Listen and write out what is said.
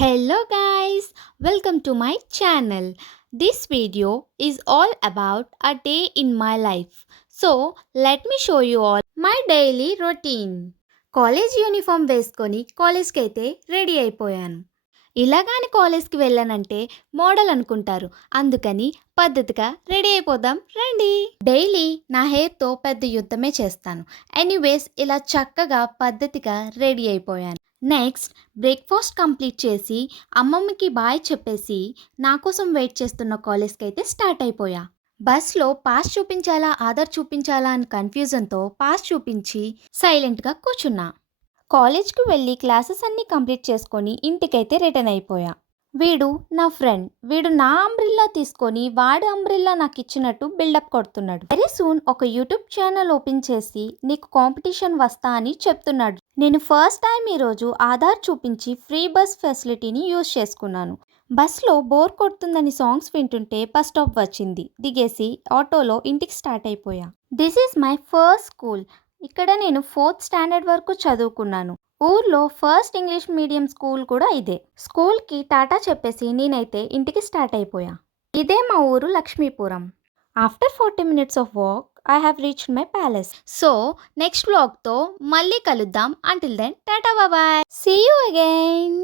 Hello guys, welcome to my channel. This video is all about a day in my life. So, let me show you all my daily routine. College uniform వేసుకొని కాలేజ్కి అయితే ready అయిపోయాను. ఇలాగాని కాలేజ్కి వెళ్ళానంటే model అనుకుంటారు. అందుకని పద్ధతిగా ready అయిపోదాం రండి. డైలీ నా హెయిర్తో పెద్ద యుద్ధమే చేస్తాను. ఎనీవేస్ ఇలా చక్కగా పద్ధతిగా రెడీ అయిపోయాను. నెక్స్ట్ బ్రేక్ఫాస్ట్ కంప్లీట్ చేసి అమ్మమ్మకి బాయ్ చెప్పేసి నా కోసం వెయిట్ చేస్తున్న కాలేజ్కి అయితే స్టార్ట్ అయిపోయా. బస్లో పాస్ చూపించాలా ఆధార్ చూపించాలా అని కన్ఫ్యూజన్తో పాస్ చూపించి సైలెంట్గా కూర్చున్నా. కాలేజ్కి వెళ్ళి క్లాసెస్ అన్నీ కంప్లీట్ చేసుకొని ఇంటికైతే రిటర్న్ అయిపోయా. వీడు నా ఫ్రెండ్. వీడు నా అంబ్రిల్లా తీసుకొని వాడి అంబ్రిల్లా నాకు ఇచ్చినట్టు బిల్డప్ కొడుతున్నాడు. వెరీ సూన్ ఒక యూట్యూబ్ ఛానల్ ఓపెన్ చేసి నీకు కాంపిటీషన్ వస్తా అని చెప్తున్నాడు. నేను ఫస్ట్ టైం ఈరోజు ఆధార్ చూపించి ఫ్రీ బస్ ఫెసిలిటీని యూజ్ చేసుకున్నాను. బస్లో బోర్ కొడుతుందని సాంగ్స్ వింటుంటే బస్ స్టాప్ వచ్చింది. దిగేసి ఆటోలో ఇంటికి స్టార్ట్ అయిపోయా. This is my first school. ఇక్కడ నేను 4th స్టాండర్డ్ వరకు చదువుకున్నాను. ఊర్లో ఫస్ట్ ఇంగ్లీష్ మీడియం స్కూల్ కూడా ఇదే. స్కూల్కి టాటా చెప్పేసి నేనైతే ఇంటికి స్టార్ట్ అయిపోయా. ఇదే మా ఊరు Lakshmipuram. After 40 minutes of walk I have reached my palace. So next వ్లాగ్తో మళ్ళీ కలుద్దాం. Until then tata bye. See you again.